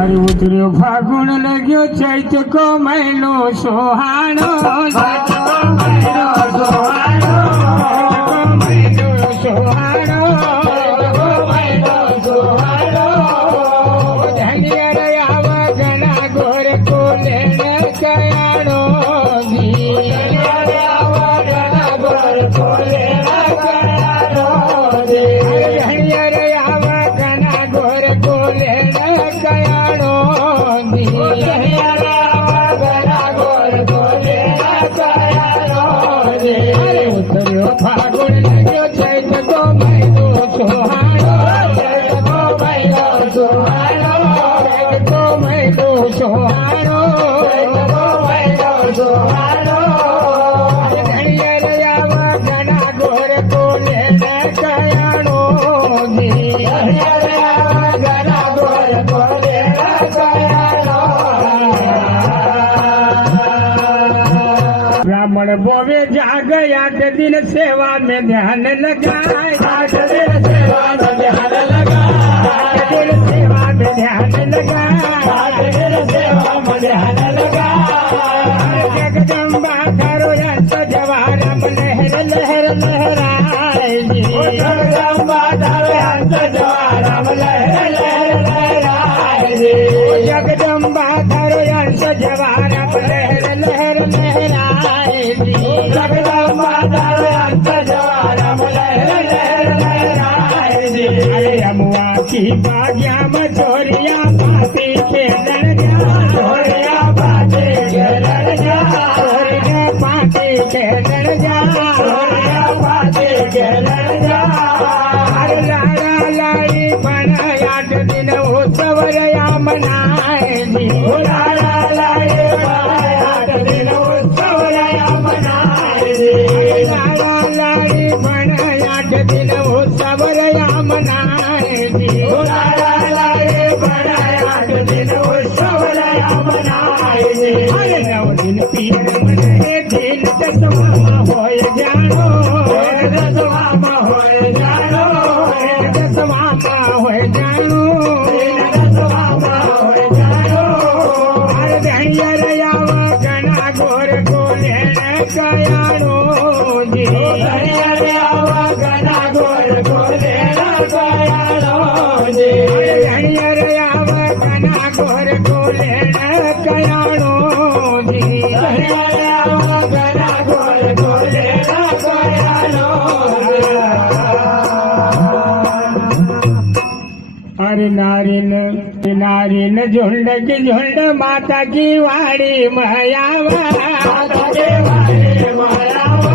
अरे उतर्यो फागुण लग्यो चैत को महीनो सोहाणो फागुन लग्यो चैत को महीनो सोहाणो चैत को महीनो सोहाणो धनियर आवा घना घोर को लेने कयाणो ब्राह्मण बोवे जाग 8 दिन सेवा में ध्यान लगाए 8 दिन सेवा में ध्यान लगाए 8 दिन सेवा में ध्यान लगाए 8 दिन सेवा में ध्यान लगाए जगदम्बा करो रस जवारम लहर लहर लहराए जगदम्बा करो रस जवारम लहर लहर लहराए जगदम्बा करो रस जवारम लहर लहर लहराए जगदम्बा करो रस जवारम लहर लहर लहराए अरे अमुआ की बागिया में छोरिया पाती खेलन जा छोरिया पाती खेलन जा छोरिया पाती खेलन जा छोरिया पाती खेलन जा अरे लाड़ा लाड़ी बना 8 दिन उत्सव या मनाए लाड़ा लाड़ी बना 8 दिन उत्सव या मनाए लाड़ा लाड़ी बना 8 दिन उत्सव या मनाए लाड़ा लाड़ी बना 8 दिन उत्सव या मनाए अरे 9 दिन पीर मने दिन दसवा होय जानो दसवा होय जानो दसवा होय जानो दसवा होय जानो अरे धनियर आवा घना घोर को लेने कयाणो जी धनियर आवा घना घोर को लेने कयाणो जी धनियर आवा घना घोर को लेने कयाणो जी धनियर आवा घना घोर को लेने कयाणो अरे नारिन झुंड की झुंड माता की वाड़ी महायावा माता की वाड़ी महायावा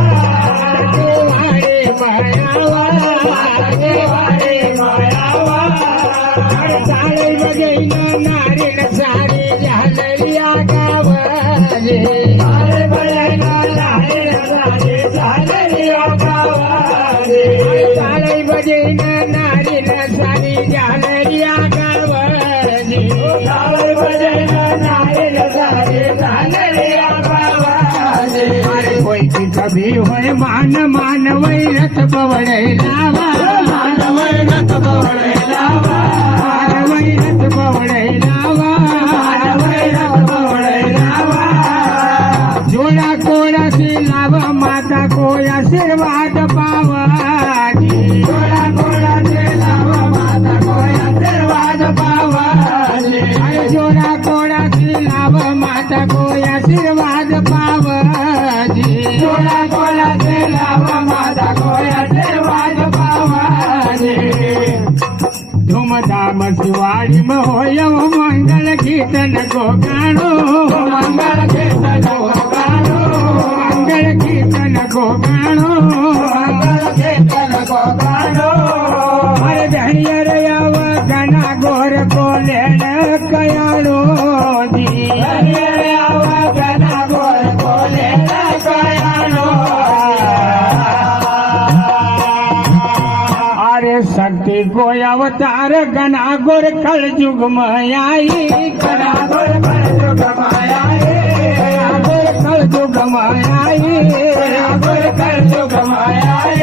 सारे बजैन नारिन सारी झालरिया गावाजे सारे बजैन नारिन सारी झालरिया गावाजे सारे बजैन नारिन सारी झालरिया गावाजे सारे बजैन नारिन सारी झालरिया गावाजे अरे कोई की कभी होय मान मान वैरत पवड़े लावा मान वैरत पवड़े लावा मान वैरत पवड़े लावा मान वैरत पवड़े लावा जोड़ा कोड़ा से लावा माता को आशीर्वाद पावा जोड़ा कोड़ा से लावा माता को आशीर्वाद पावा जोड़ा कोड़ा से लावा माता को आशीर्वाद पावा जोड़ा कोड़ा से लावा माता को आशीर्वाद पावा धूमधाम शिवाजी में होय मंगल कीर्तन को गानो मंगल कीर्तन को गानो मंगल कीर्तन को गानो मंगल कीर्तन को गानो हर धनियर आवा घना घोर को लेने कयाणो जी धनियर आवा घना घोर को लेने कयाणो अरे शक्ति को अवतार घना घोर कल युग में आई घना घोर कल युग में आई कल युग में आई कल युग में आई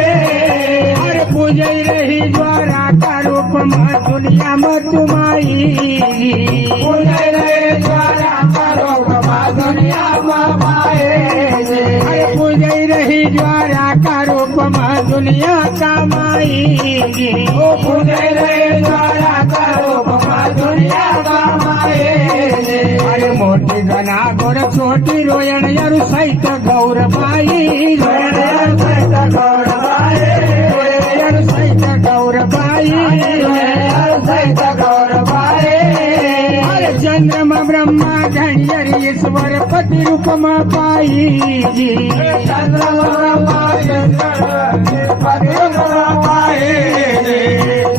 अरे पूजई रही ज्वारा का रूप रूपम दुनिया में तुम्हारी पूजे रे ज्वारा करो कमा दुनिया में माए जे अरे पूजै रही ज्वारा का रूपम दुनिया का माई ओ पूजे रे ज्वारा करो कमा दुनिया में माए जे अरे मोटी घना गोर छोटी रोयण यारू सहित गौरबाई रोयण सहित गौरबाई यारू सहित गौरबाई रोयण सहित गौरबाई अरे चंद्रमा ब्रह्मा घणियर ईश्वर पति रूपम पाई जी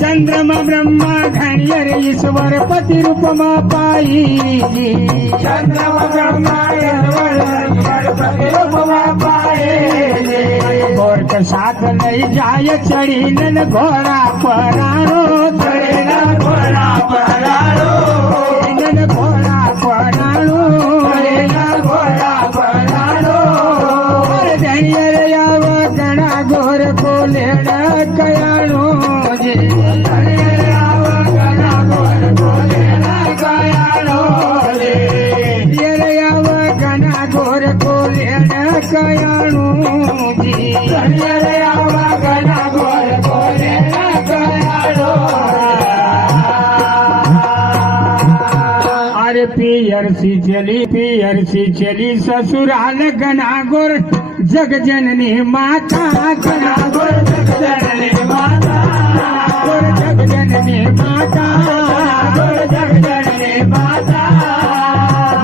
चंद्रमा ब्रह्मा घणियर ईश्वर पति रूपम पाई जी गोर के साथ नहीं जाय चढ़ी नन घोड़ा पराणो नन घोड़ा पराणो अरे धनियर याव गणा गोर को लेण कयाणो जी धनियर याव गणा गोर को लेण कयाणो जी अरे पियर सी चली ससुराल गना गोर जग जननी माता गना गोर जग जननी माता गोर जग जननी माता गोर जग जननी माता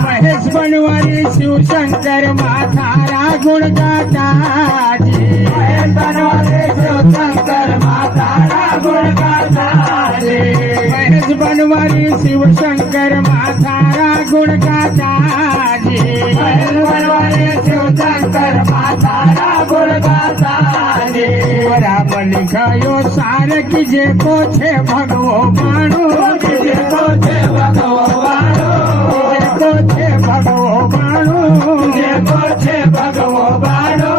महेश बनवारी शिव शंकर माता गुण गाता जी महेश बनवारी शिव शंकर माता गुण गाता जी महेश बनवारी शिव शंकर माता गुण गाता जी महेश बनवारी शिव शंकर माता गुण गाता जी राम लिखायो सार की जे को छे भगवो बाणो जे को छे भगवानो जे को छे भगवो बाणो जे को छे भगवो बाणो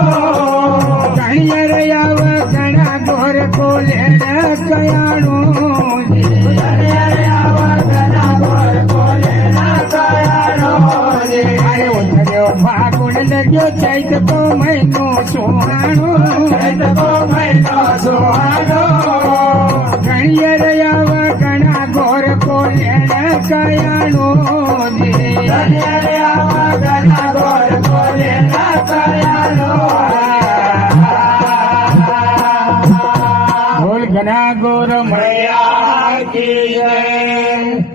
घणियर याव गणा गोर को लेण कयाणो जी अरे उतर्यो फागुन लग्यो चैत को महीनो सुहाणो घणियर याव गणा गोर को लेण कयाणो जी बोल घना गोर मैया की जय।